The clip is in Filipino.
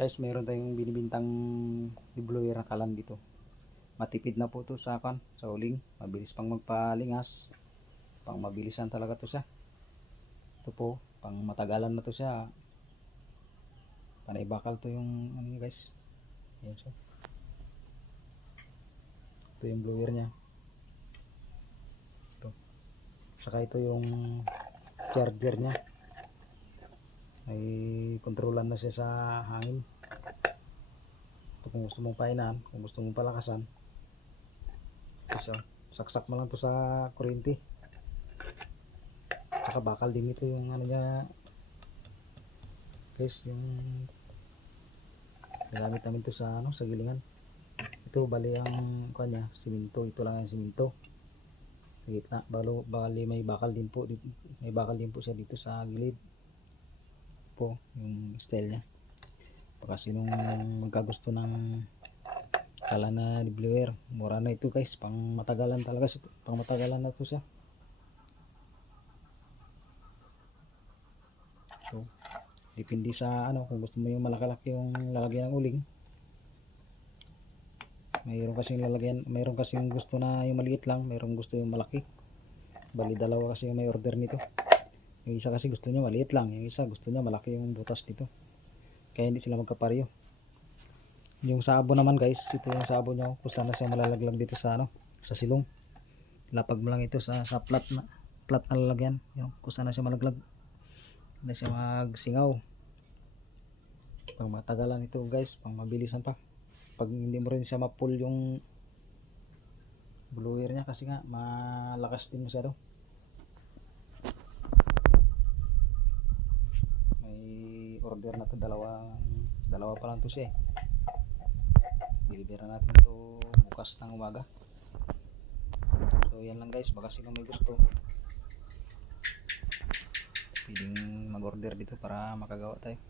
Guys, meron tayong binibintang blower na kalan dito. Matipid na po to sa sa uling. Mabilis pang magpalingas. Pang mabilisan talaga to siya. Ito po, pang matagalan na to siya. Panay bakal to yung ano niya, guys. Ayan siya. Ito yung blower niya. Ito. Saka ito yung charger niya. May kontrolan na siya sa hangin. Ito kung gusto mong painan, kung gusto mong palakasan. So, saksak mo lang to sa kuryente. Saka bakal din ito yung ano niya, guys, yung gamit namin to sa sa gilingan. Ito bali ang kanya siminto, ito lang ang siminto sa gitna. Bali may bakal din po dito, may bakal din po siya dito sa gilid po yung style niya. Baka sinong magkagusto ng kala na blower, mura na ito guys, pang matagalan talaga, pang matagalan na to siya. So, depende sa kung gusto mo yung malaki-laki yung lalagyan ng uling. Mayroon kasing lalagyan, mayroon kasing gusto na yung maliit lang, mayroon gusto yung malaki. Bali dalawa kasi yung may order nito. Yung isa kasi gusto niya maliit lang, yung isa gusto niya malaki yung butas dito. Kaya hindi sila magkapareho. Yung sabo naman guys, ito yung sabo niya kung saan na siya malalaglag dito sa sa silong. Lapag mo lang ito sa flat na lalagyan, yung kung saan na siya malaglag. Hindi siya magsingaw. Pang matagalan ito guys, pang mabilisan pa. Pag hindi mo rin siya ma-pull yung blower niya kasi nga malakas din masyado. May order na to, dalawa pa lang to siya. Deliver natin to bukas ng umaga. So yan lang guys, baka sino may gusto pwedeng mag-order dito para makagawa tayo.